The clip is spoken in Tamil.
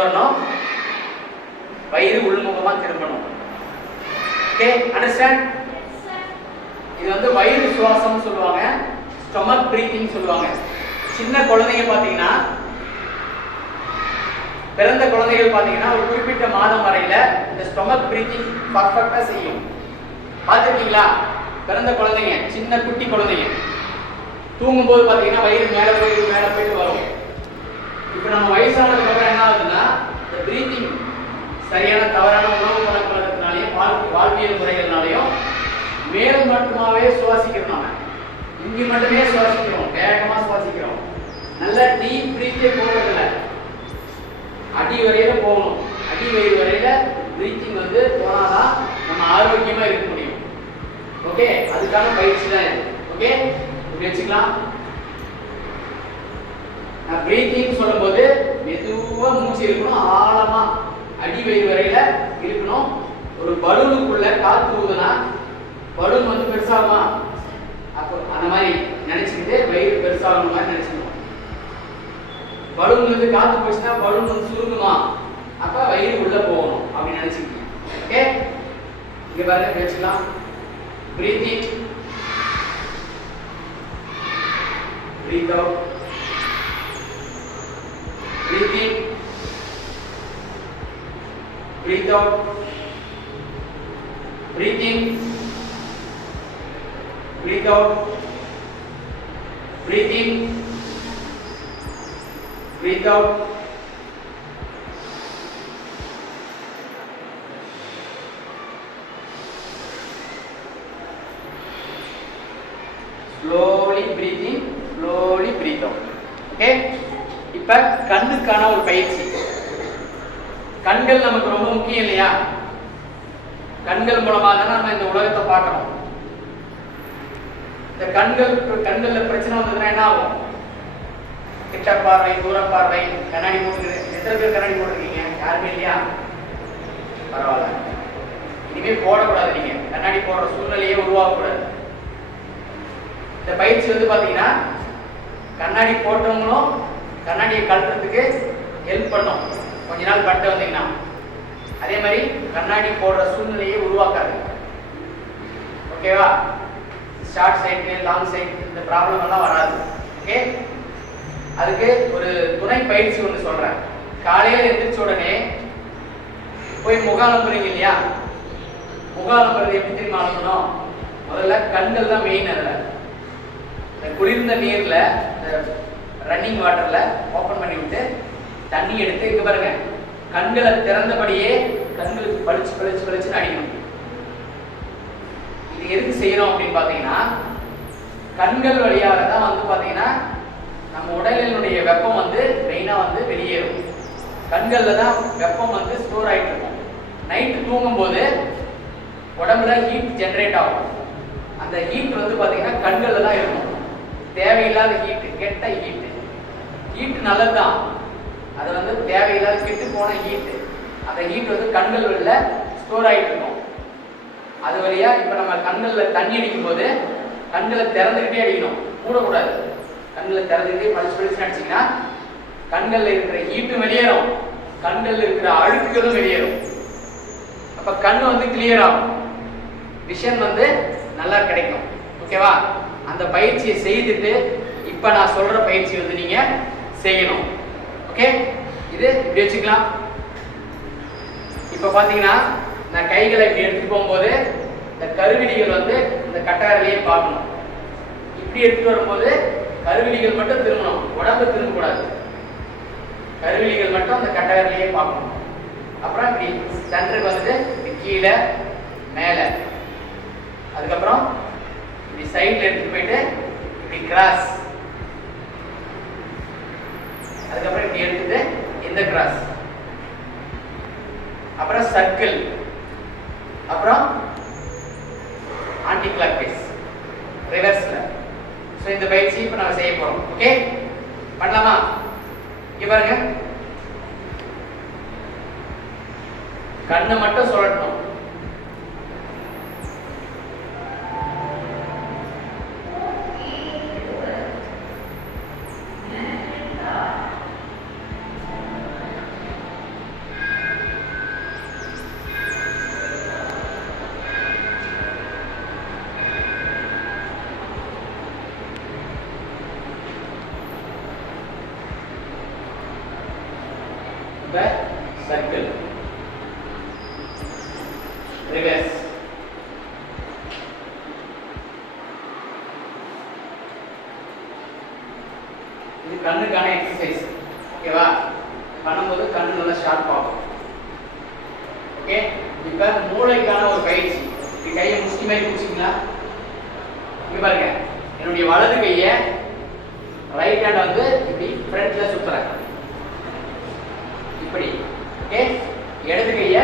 வரணும். வயிறு உள்முகமா திரும்பணும். ஓகே அண்டர்ஸ்டாண்ட் இது வந்து வயிறு சுவாசம் சொல்லுவாங்க ஸ்டொமக் பிரீத்திங் சொல்லுவாங்க. சின்ன குழந்தைங்க பார்த்தீங்கன்னா பிறந்த குழந்தைகள் பார்த்தீங்கன்னா ஒரு குறிப்பிட்ட மாதம் வரையில இந்த ஸ்டொமக் பிரீத்திங் பர்ஃபெக்டாக செய்யும். பார்த்துருக்கீங்களா? பிறந்த குழந்தைங்க சின்ன குட்டி குழந்தைங்க. தூங்கும்போது பார்த்தீங்கன்னா வயிறு மேலே போயிட்டு மேலே போயிட்டு வரும். இப்போ நம்ம வயசானதுக்கு அப்புறம் என்ன ஆகுதுன்னா இந்த பிரீத்திங் சரியான தவறான உணவு பழக்க வாழ்க்கை வாழ்வியல் முறைகள்னாலையும் மேலும் மட்டுமாவே சுவாசிக்கிறோம் நாம. இங்கே மட்டுமே சுவாசிக்கிறோம் வேகமாக சுவாசிக்கிறோம். நல்ல டீப் பிரீத்தே போகிறதில்ல அடி வரையில போகணும். அடி வயிறு வரையில பிரீத்திங் வந்து போனாதான் நம்ம ஆரோக்கியமா இருக்க முடியும். ஓகே அதுக்கான பயிற்சி தான் இது. ஓகே இப்படி வச்சுக்கலாம். நான் பிரீத்திங் சொல்லும்போது மெதுவாக மூச்சு இருக்கணும். ஆழமா அடி வயிறு வரையில இருக்கணும். ஒரு பலூனுக்குள்ள காத்து ஊதுனா பலூன் வந்து பெருசாகுமா? அப்போ அந்த மாதிரி நினச்சிக்கிட்டு வயிறு பெருசாகணும் மாதிரி நினச்சிக்கணும். பலூன் வந்து காற்று போச்சுன்னா பலூன் வந்து சுருங்குமா? அப்போ வயிறு உள்ளே போகணும் அப்படின்னு நினைச்சுக்கீங்க ஓகே இங்க பாருங்க பேசலாம் வச்சுக்கலாம் breathing breathe out breathe out. Priti, Prito, Priti, Prito, Priti, Prito, slowly breathing, slowly breathing. Okay? இப்ப கண்ணுக்கான ஒரு பயிற்சி. கண்கள் நமக்கு ரொம்ப முக்கியம் இல்லையா? கண்கள் மூலமாக தானே நம்ம இந்த உலகத்தை பார்க்கணும் இந்த கண்கள் கண்கள்ல பிரச்சனை வந்ததுன்னா என்ன ஆகும்? கிட்ட பார்வை தூர பார்வை கண்ணாடி போட்டு எத்தனை பேர் கண்ணாடி போட்டிருக்கீங்க? யாருமே இல்லையா? பரவாயில்ல. இனிமே போடக்கூடாது நீங்க. கண்ணாடி போடுற சூழ்நிலையே உருவாகக்கூடாது. இந்த பயிற்சி வந்து பாத்தீங்கன்னா கண்ணாடி போட்டவங்களும் கண்ணாடியை கழட்டுறதுக்கு ஹெல்ப் பண்ணும். கொஞ்ச நாள் பண்ணிட்டு வந்தீங்கன்னா. அதே மாதிரி கண்ணாடி போடுற சூழ்நிலையை உருவாக்காது. ஓகேவா ஷார்ட் சைட்டு லாங் சைட் இந்த ப்ராப்ளம் எல்லாம் வராது. ஓகே அதுக்கு ஒரு துணை பயிற்சி ஒன்று சொல்கிறேன் காலையில் எழுந்திரிச்ச உடனே போய் முகாம் அனுப்புறீங்க இல்லையா? முகாம் அனுப்புறது எப்படி தெரியுமா அனுப்பணும் முதல்ல கண்கள் தான் மெயின் அதில். இந்த குளிர்ந்த நீரில் இந்த ரன்னிங் வாட்டரில் ஓப்பன் பண்ணி விட்டு தண்ணி எடுத்து இங்கே பாருங்க. கண்களை திறந்தபடியே கண்களுக்கு பளிச்சு பளிச்சு பளிச்சுன்னு அடிக்கணும். இது எதுக்கு செய்யணும் அப்படின்னு பார்த்தீங்கன்னா கண்கள் வழியாக தான் வந்து பார்த்தீங்கன்னா நம்ம உடலினுடைய வெப்பம் வந்து மெயினாக வந்து வெளியேறும். கண்களில் தான் வெப்பம் வந்து ஸ்டோர் ஆகிட்டு இருக்கும். நைட்டு தூங்கும்போது உடம்புல ஹீட் ஜென்ரேட் ஆகும். அந்த ஹீட் வந்து பார்த்தீங்கன்னா கண்களில் தான் இருக்கும். தேவையில்லாத ஹீட்டு கெட்ட ஹீட்டு ஹீட் நல்லதுதான். அது வந்து தேவையில்லாத கெட்டு போன ஹீட் அந்த ஹீட் வந்து கண்கள் வெளில ஸ்டோர் ஆகிட்டு இருக்கும். அது வழியா இப்போ நம்ம கண்களில் தண்ணி அடிக்கும் போது கண்களை திறந்துக்கிட்டே அடிக்கணும். கூடக்கூடாது கண்களை திறந்துக்கிட்டே பழிச்சு பழிச்சு அடிச்சிங்கன்னா கண்களில் இருக்கிற ஹீட்டும் வெளியேறும். கண்களில் இருக்கிற அழுக்குகளும் வெளியேறும். அப்ப கண் வந்து கிளியர் ஆகும். விஷன் வந்து நல்லா கிடைக்கும். ஓகேவா அந்த பயிற்சியை செய்துட்டு இப்போ நான் சொல்ற பயிற்சி வந்து நீங்க செய்யணும். ஓகே இது இப்படி வச்சுக்கலாம். இப்போ பார்த்தீங்கன்னா நான் கைகளை இப்படி எடுத்துட்டு போகும்போது இந்த கருவிழிகள் வந்து இந்த கட்டாரிலேயே பார்க்கணும். இப்படி எடுத்துட்டு வரும்போது கருவிழிகள் மட்டும் திரும்பணும். உடம்பு திரும்பக்கூடாது. கருவிழிகள் மட்டும் அந்த கட்டாரிலேயே பார்க்கணும். அப்புறம் இப்படி சென்டருக்கு வந்துட்டு கீழே மேலே. அதுக்கப்புறம் இப்படி சைடில் எடுத்துட்டு போயிட்டு இப்படி கிராஸ் அதுக்கப்புறம் இப்படி எடுத்துட்டு இந்த கிராஸ் அப்புறம் சர்க்கிள் அப்புறம் ஆன்டி கிளாக் வைஸ் ரிவர்ஸ்ல ஸோ இந்த பயிற்சி இப்போ நம்ம செய்ய போறோம். ஓகே பண்ணலாமா? இங்க பாருங்க. கண்ணை மட்டும் சொல்லட்டும் the சர்க்கிள் Reverse. இது கண்ணுக்கான எக்ஸசைஸ் ஓகேவா பண்ணும்போது கண்ணு நல்லா ஷார்ப் ஆகும். ஓகே இப்போ மூளைக்கான ஒரு பயிற்சி. இப்படி கையை முஸ்லி மாதிரி பிடிச்சிங்களா? இங்கே பாருங்க. என்னுடைய வலது கையை ரைட் ஹேண்ட் வந்து இப்படி ஃப்ரண்ட்ல சுற்றுறேன் இப்படி ஓகே இடது கையை